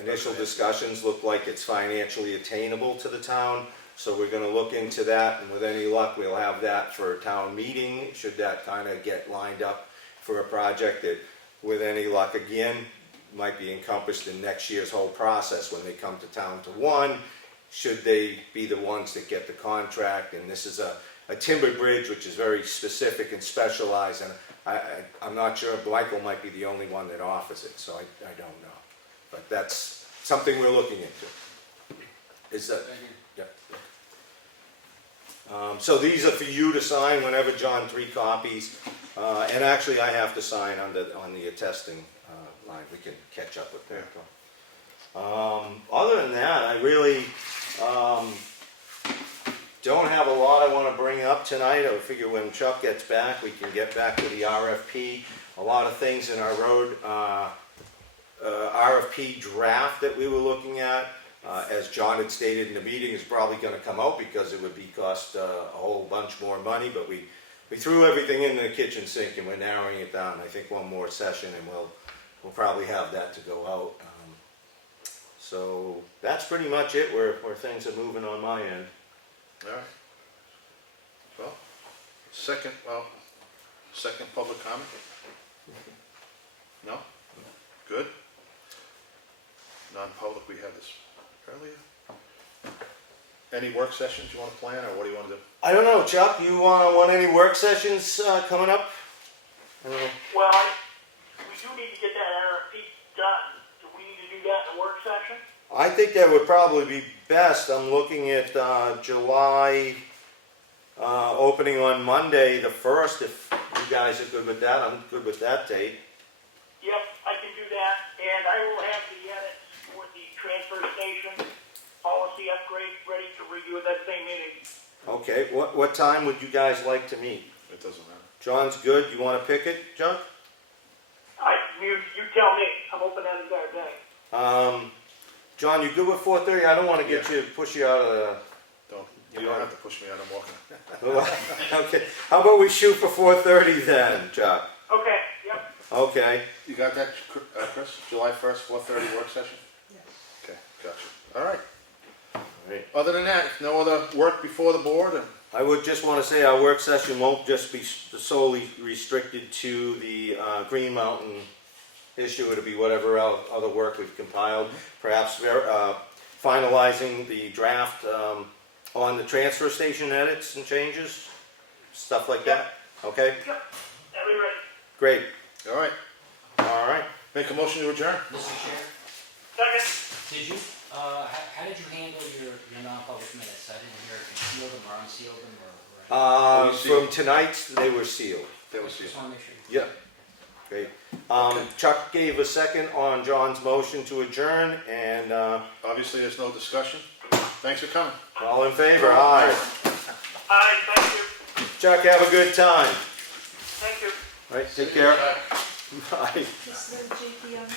Initial discussions look like it's financially attainable to the town, so we're going to look into that, and with any luck we'll have that for a town meeting, should that kind of get lined up for a project that, with any luck again, might be encompassed in next year's whole process when they come to town to one, should they be the ones that get the contract. And this is a timber bridge, which is very specific and specialized, and I'm not sure, Michael might be the only one that offers it, so I don't know. But that's something we're looking into. Is that, yeah. So these are for you to sign whenever, John, 3 copies. And actually I have to sign on the attesting line. We can catch up with that. Other than that, I really don't have a lot I want to bring up tonight. I figure when Chuck gets back, we can get back to the RFP. A lot of things in our road RFP draft that we were looking at, as John had stated in the meeting, is probably going to come out because it would cost a whole bunch more money, but we threw everything in the kitchen sink and we're narrowing it down. I think one more session and we'll probably have that to go out. So that's pretty much it where things are moving on my end. All right. Well, second public comment? No? Good. Non-public, we have this earlier. Any work sessions you want to plan, or what do you want to do? I don't know, Chuck, you want any work sessions coming up? I don't know. Well, we do need to get that RFP done. Do we need to do that in a work session? I think that would probably be best. I'm looking at July opening on Monday, the 1st, if you guys are good with that. I'm good with that date. Yep, I can do that, and I will have the edits for the transfer station policy upgrade ready to review at that same meeting. Okay, what time would you guys like to meet? It doesn't matter. John's good. You want to pick it, John? You tell me. I'm open that entire day. John, you good with 4:30? I don't want to push you out of the... You don't have to push me out, I'm walking. Okay, how about we shoot for 4:30 then, Chuck? Okay, yep. Okay. You got that, Chris? July 1st, 4:30 work session? Yes. Okay, gotcha. All right. Right. Other than that, no other work before the board? Or? I would just want to say our work session won't just be solely restricted to the Green Mountain issue. It'll be whatever other work we've compiled. Perhaps finalizing the draft on the transfer station edits and changes, stuff like that. Okay? Yep. That'll be ready. Great. All right. All right. Make a motion to adjourn? Mr. Chair, Second. did you, how did you handle your non-public minutes? I didn't hear if you sealed them or unsealed them or... From tonight's, they were sealed. They will see. Just want to make sure. You Yeah. Great. Chuck gave a second on John's motion to adjourn, and Obviously, there's no discussion. Thanks for coming. all in favor? Aye. Aye, thank you. Chuck, have a good time. Thank you. All right, take care. Bye. Just let JP on the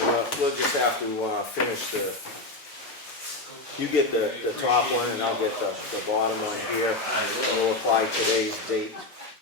And we'll just have to finish you get the top one and I'll get the bottom one here. And we'll apply today's date.